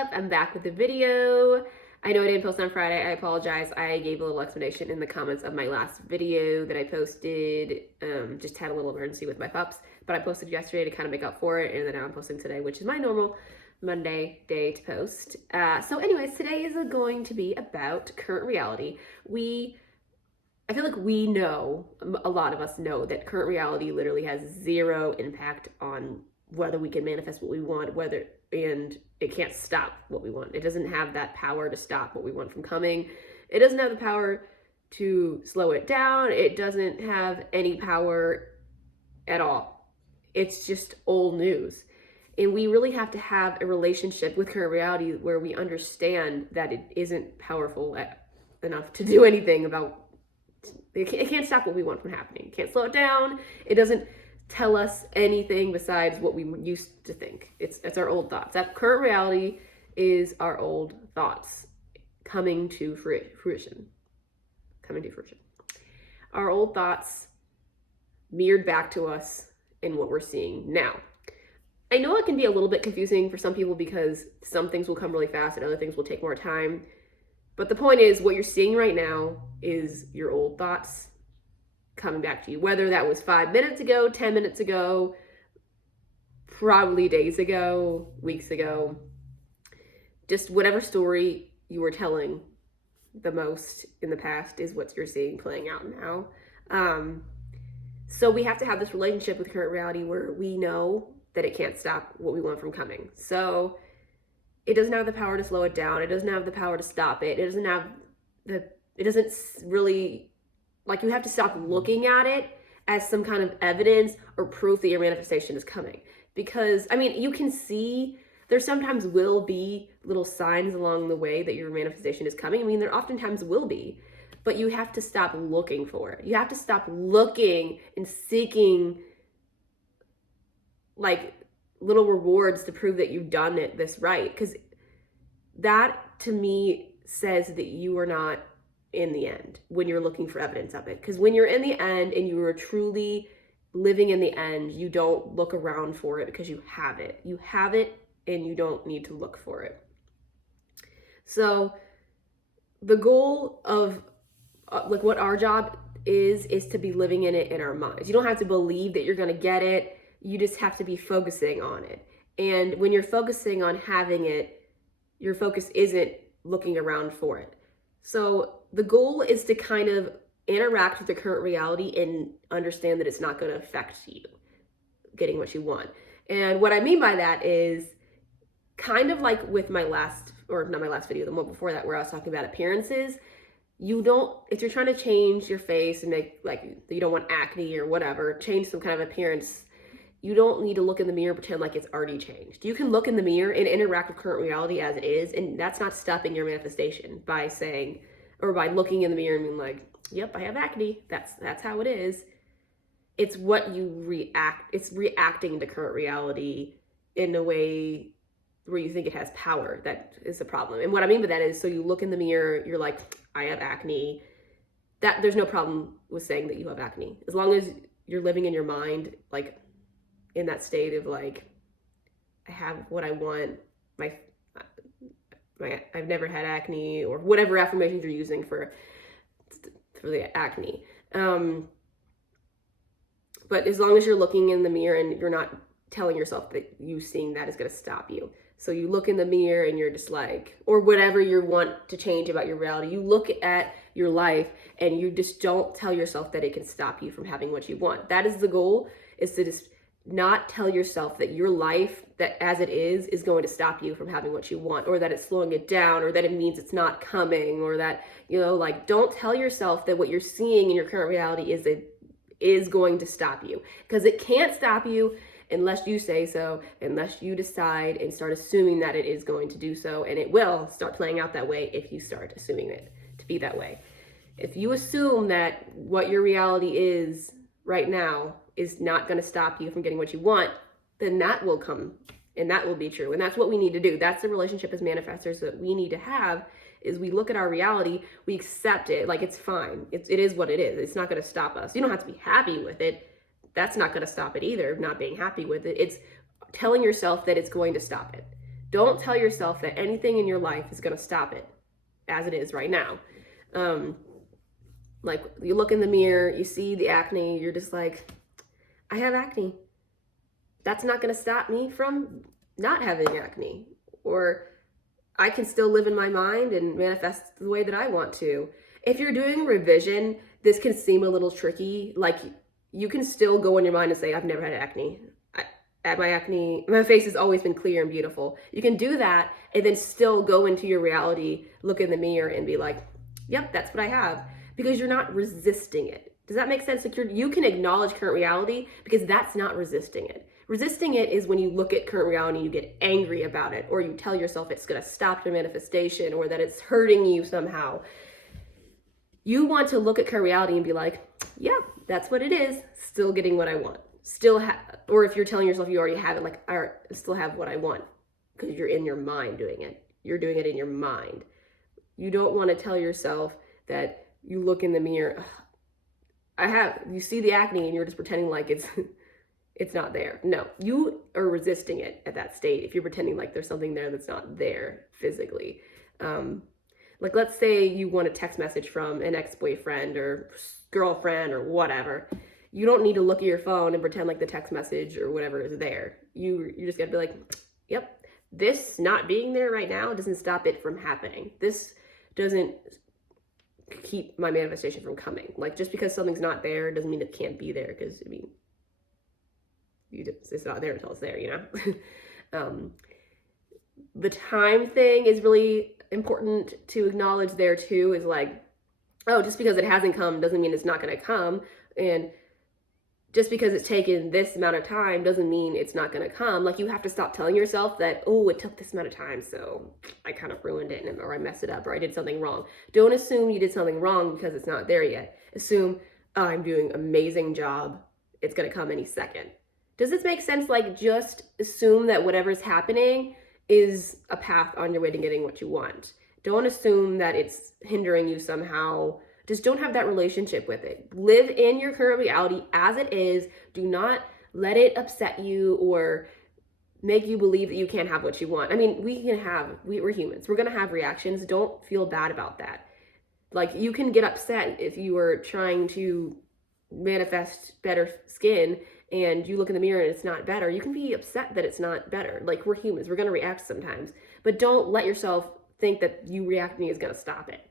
up? I'm back with the video. I know I didn't post on Friday. I apologize. I gave a little explanation in the comments of my last video that I posted. Just had a little emergency with my pups, but I posted yesterday to kind of make up for it, and then I'm posting today, which is my normal Monday day to post. So anyways, today is going to be about current reality. I feel like we know, a lot of us know, that current reality literally has zero impact on whether we can manifest what we want, and it can't stop what we want. It doesn't have that power to stop what we want from coming. It doesn't have the power to slow it down. It doesn't have any power at all. It's just old news. And we really have to have a relationship with current reality where we understand that it isn't powerful enough to do anything about it. Can't stop what we want from happening. It can't slow it down. It doesn't tell us anything besides what we used to think. It's our old thoughts. That current reality is our old thoughts coming to fruition. Our old thoughts mirrored back to us in what we're seeing now. I know it can be a little bit confusing for some people because some things will come really fast and other things will take more time. But the point is, what you're seeing right now is your old thoughts coming back to you, whether that was 5 minutes ago, 10 minutes ago, probably days ago, weeks ago, just whatever story you were telling the most in the past is what you're seeing playing out now. So we have to have this relationship with current reality where we know that it can't stop what we want from coming. So it doesn't have the power to slow it down. It doesn't have the power to stop it. It doesn't really, like, you have to stop looking at it as some kind of evidence or proof that your manifestation is coming. Because, I mean, you can see, there sometimes will be little signs along the way that your manifestation is coming. I mean, there oftentimes will be, but you have to stop looking for it. You have to stop looking and seeking, like, little rewards to prove that you've done this right. Because that, to me, says that you are not in the end when you're looking for evidence of it. Because when you're in the end and you are truly living in the end, you don't look around for it because you have it. You have it and you don't need to look for it. So the goal of like what our job is to be living in it in our minds. You don't have to believe that you're going to get it. You just have to be focusing on it. And when you're focusing on having it, your focus isn't looking around for it. So the goal is to kind of interact with the current reality and understand that it's not going to affect you getting what you want. And what I mean by that is kind of like with my last, or not my last video, the one before that, where I was talking about appearances. If you're trying to change your face and make, like, you don't want acne or whatever, change some kind of appearance, you don't need to look in the mirror and pretend like it's already changed. You can look in the mirror and interact with current reality as it is, and that's not stopping your manifestation by saying, or by looking in the mirror and being like, yep, I have acne. That's how it is. It's what you react. It's reacting to current reality in a way where you think it has power. That is the problem. And what I mean by that is, so you look in the mirror, you're like, I have acne. That there's no problem with saying that you have acne. As long as you're living in your mind, like, in that state of like, I have what I want, I've never had acne, or whatever affirmations you're using for the acne. But as long as you're looking in the mirror and you're not telling yourself that you seeing that is going to stop you. So you look in the mirror and you're just like, or whatever you want to change about your reality, you look at your life and you just don't tell yourself that it can stop you from having what you want. That is the goal, is to just not tell yourself that your life, that as it is going to stop you from having what you want, or that it's slowing it down, or that it means it's not coming, or that, like, don't tell yourself that what you're seeing in your current reality is going to stop you, because it can't stop you unless you say so, unless you decide and start assuming that it is going to do so. And it will start playing out that way if you start assuming it to be that way. If you assume that what your reality is right now is not going to stop you from getting what you want, then that will come and that will be true. And that's what we need to do. That's the relationship as manifestors that we need to have, is we look at our reality, we accept it, like it's fine. It is what it is. It's not going to stop us. You don't have to be happy with it. That's not going to stop it either, not being happy with it. It's telling yourself that it's going to stop it. Don't tell yourself that anything in your life is going to stop it as it is right now. Like you look in the mirror, you see the acne, you're just like, I have acne. That's not going to stop me from not having acne. Or I can still live in my mind and manifest the way that I want to. If you're doing revision, this can seem a little tricky. Like you can still go in your mind and say, I've never had acne. My face has always been clear and beautiful. You can do that and then still go into your reality, look in the mirror and be like, yep, that's what I have. Because you're not resisting it. Does that make sense? Like you can acknowledge current reality because that's not resisting it. Resisting it is when you look at current reality and you get angry about it, or you tell yourself it's going to stop your manifestation, or that it's hurting you somehow. You want to look at current reality and be like, yeah, that's what it is. Still getting what I want. Or if you're telling yourself you already have it, like, I still have what I want, because you're in your mind doing it. You're doing it in your mind. You don't want to tell yourself that you look in the mirror, you see the acne and you're just pretending like it's not there. No, you are resisting it at that state if you're pretending like there's something there that's not there physically. Like let's say you want a text message from an ex-boyfriend or girlfriend or whatever. You don't need to look at your phone and pretend like the text message or whatever is there. You just gotta be like, yep, this not being there right now doesn't stop it from happening. This doesn't keep my manifestation from coming. Like just because something's not there doesn't mean it can't be there, because it's not there until it's there, you know? The time thing is really important to acknowledge there too, is like, oh, just because it hasn't come doesn't mean it's not going to come. And just because it's taken this amount of time doesn't mean it's not going to come. Like you have to stop telling yourself that, oh, it took this amount of time, so I kind of ruined it, or I messed it up, or I did something wrong. Don't assume you did something wrong because it's not there yet. Assume, oh, I'm doing an amazing job. It's going to come any second. Does this make sense? Like just assume that whatever's happening is a path on your way to getting what you want. Don't assume that it's hindering you somehow. Just don't have that relationship with it. Live in your current reality as it is. Do not let it upset you or make you believe that you can't have what you want. I mean, we're humans. We're going to have reactions. Don't feel bad about that. Like you can get upset if you are trying to manifest better skin and you look in the mirror and it's not better. You can be upset that it's not better. Like we're humans. We're going to react sometimes. But don't let yourself think that you reacting is going to stop it.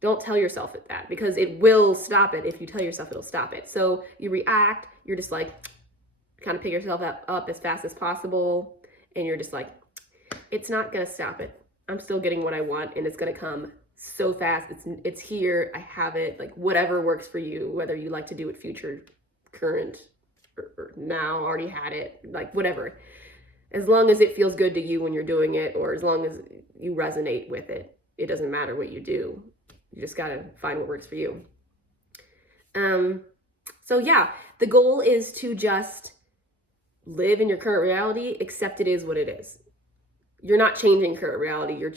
Don't tell yourself that, because it will stop it if you tell yourself it'll stop it. So you react, you're just like, kind of pick yourself up as fast as possible. And you're just like, it's not going to stop it. I'm still getting what I want and it's going to come so fast. It's here. I have it. Like whatever works for you, whether you like to do it future, current, or now, already had it, like whatever. As long as it feels good to you when you're doing it, or as long as you resonate with it, it doesn't matter what you do. You just got to find what works for you. So yeah, the goal is to just live in your current reality, accept it is what it is. You're not changing current reality. Your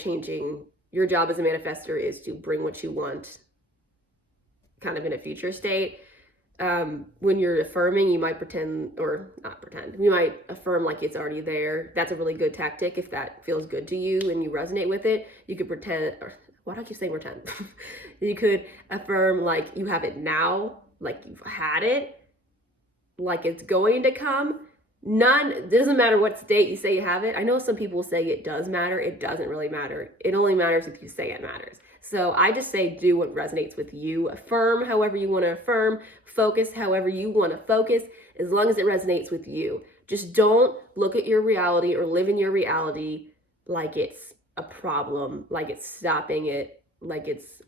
job as a manifestor is to bring what you want kind of in a future state. When you're affirming, you might you might affirm like it's already there. That's a really good tactic. If that feels good to you and you resonate with it, you could pretend, or why do I keep saying pretend? You could affirm like you have it now, like you've had it, like it's going to come. It doesn't matter what state you say you have it. I know some people say it does matter. It doesn't really matter. It only matters if you say it matters. So I just say do what resonates with you. Affirm however you want to affirm. Focus however you want to focus, as long as it resonates with you. Just don't look at your reality or live in your reality like it's a problem, like it's stopping it, like it's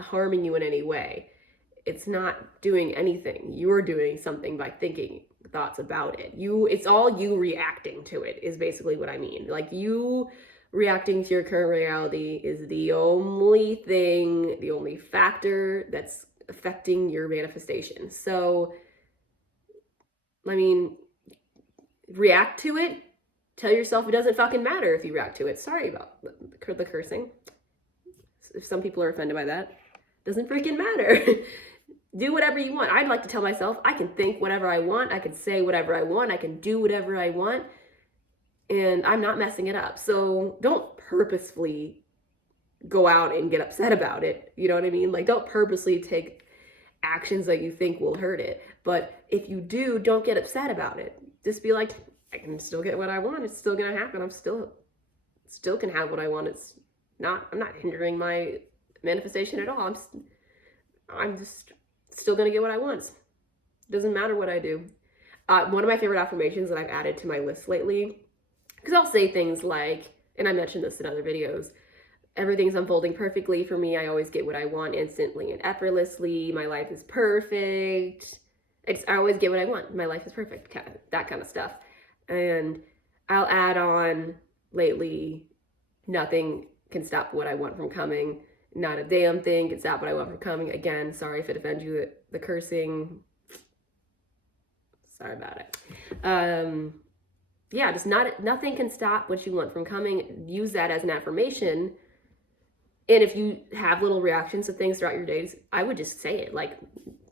harming you in any way. It's not doing anything. You're doing something by thinking thoughts about it. It's all you reacting to it is basically what I mean. Like you reacting to your current reality is the only factor that's affecting your manifestation. So, I mean, react to it. Tell yourself it doesn't fucking matter if you react to it. Sorry about the cursing. If some people are offended by that, doesn't freaking matter. Do whatever you want. I'd like to tell myself I can think whatever I want. I can say whatever I want. I can do whatever I want. and I'm not messing it up. So don't purposefully go out and get upset about it. You know what I mean? Like, don't purposely take actions that you think will hurt it. But if you do, don't get upset about it. Just be like, I can still get what I want. It's still gonna happen. I'm still can have what I want. I'm not hindering my manifestation at all. I'm just still gonna get what I want. It doesn't matter what I do. One of my favorite affirmations that I've added to my list lately, because I'll say things like, and I mentioned this in other videos, everything's unfolding perfectly for me. I always get what I want instantly and effortlessly. My life is perfect. I always get what I want. My life is perfect. That kind of stuff. And I'll add on lately, nothing can stop what I want from coming. Not a damn thing can stop what I want from coming. Again, sorry if it offends you, the cursing. Sorry about it. Yeah, just nothing can stop what you want from coming. Use that as an affirmation. And if you have little reactions to things throughout your days, I would just say it like,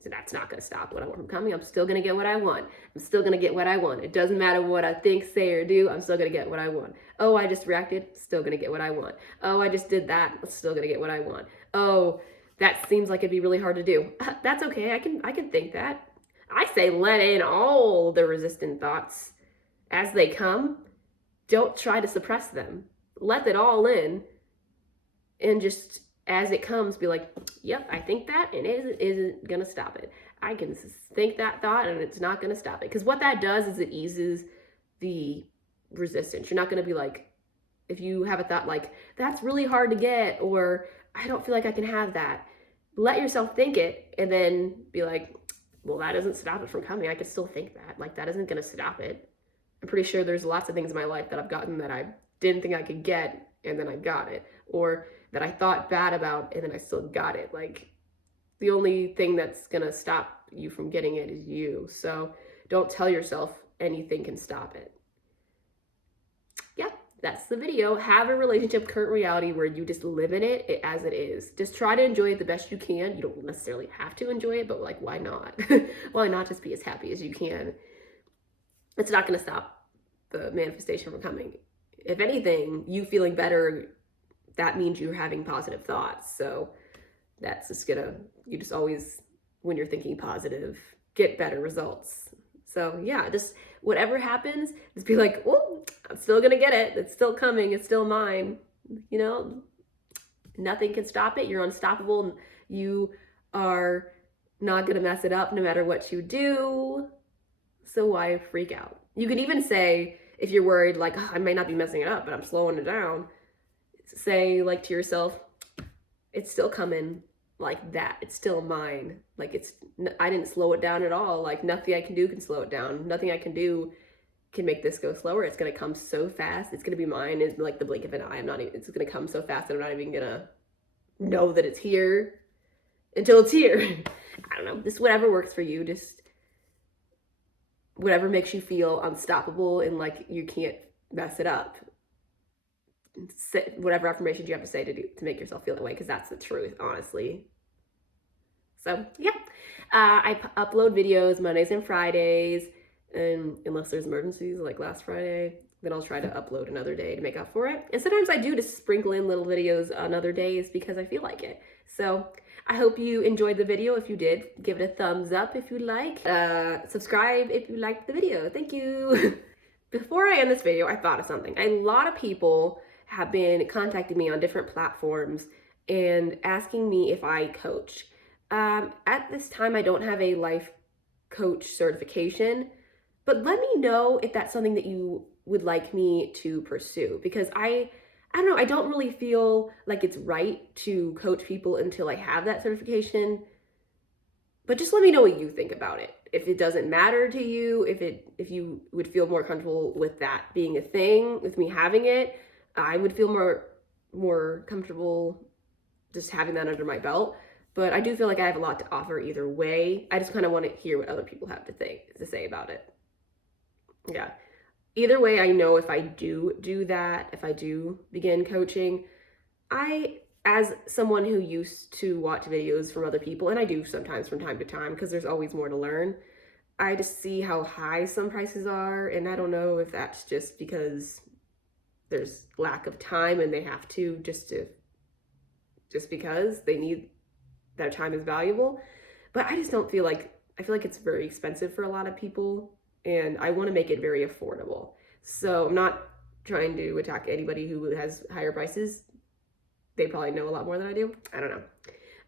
that's not going to stop what I want from coming. I'm still going to get what I want. I'm still going to get what I want. It doesn't matter what I think, say, or do. I'm still going to get what I want. Oh, I just reacted. Still going to get what I want. Oh, I just did that. I'm still going to get what I want. Oh, that seems like it'd be really hard to do. That's okay. I can think that. I say let in all the resistant thoughts as they come. Don't try to suppress them. Let it all in. And just as it comes, be like, yep, I think that, and it isn't going to stop it. I can think that thought, and it's not going to stop it. Because what that does is it eases the resistance. You're not going to be like, if you have a thought like, that's really hard to get, or I don't feel like I can have that. Let yourself think it, and then be like, well, that doesn't stop it from coming. I can still think that. Like, that isn't going to stop it. I'm pretty sure there's lots of things in my life that I've gotten that I didn't think I could get, and then I got it. Or that I thought bad about, and then I still got it. Like, the only thing that's gonna stop you from getting it is you. So don't tell yourself anything can stop it. Yeah, that's the video. Have a relationship, current reality, where you just live in it as it is. Just try to enjoy it the best you can. You don't necessarily have to enjoy it, but like, why not? Why not just be as happy as you can? It's not gonna stop the manifestation from coming. If anything, you feeling better, that means you're having positive thoughts. So that's just you just always, when you're thinking positive, get better results. So yeah, just whatever happens, just be like, oh, I'm still gonna get it. It's still coming. It's still mine. You know, nothing can stop it. You're unstoppable. You are not gonna mess it up no matter what you do. So why freak out? You could even say, if you're worried, like, oh, I might not be messing it up, but I'm slowing it down, say like to yourself, it's still coming like that. It's still mine. Like, I didn't slow it down at all. Like, nothing I can do can slow it down. Nothing I can do can make this go slower. It's going to come so fast. It's going to be mine in like the blink of an eye. It's going to come so fast that I'm not even going to know that it's here until it's here. I don't know. Just whatever works for you. Just whatever makes you feel unstoppable and like you can't mess it up. Say whatever affirmations you have to say to make yourself feel that way, because that's the truth, honestly. So yeah, I upload videos Mondays and Fridays, and unless there's emergencies like last Friday, then I'll try to upload another day to make up for it. And sometimes I do just sprinkle in little videos on other days because I feel like it. So I hope you enjoyed the video. If you did, give it a thumbs up if you like. Subscribe if you liked the video. Thank you. Before I end this video, I thought of something. A lot of people have been contacting me on different platforms and asking me if I coach. At this time, I don't have a life coach certification, but let me know if that's something that you would like me to pursue, because I don't know, I don't really feel like it's right to coach people until I have that certification. But just let me know what you think about it. If it doesn't matter to you, if you would feel more comfortable with that being a thing, with me having it, I would feel more comfortable just having that under my belt. But I do feel like I have a lot to offer either way. I just kind of want to hear what other people have to say about it. Yeah. Either way, I know if I do that, if I do begin coaching, as someone who used to watch videos from other people, and I do sometimes from time to time because there's always more to learn, I just see how high some prices are, and I don't know if that's just because there's lack of time and they have to just because they need their time is valuable. But I just don't feel like, I feel like it's very expensive for a lot of people, and I want to make it very affordable. So I'm not trying to attack anybody who has higher prices. They probably know a lot more than I do. I don't know.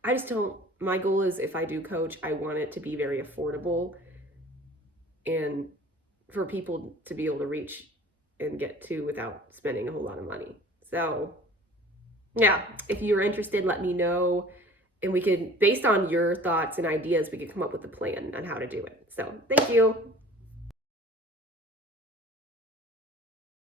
I just don't, my goal is, if I do coach, I want it to be very affordable and for people to be able to reach and get to without spending a whole lot of money. So yeah, if you're interested, let me know. And we could, based on your thoughts and ideas, we could come up with a plan on how to do it. So thank you.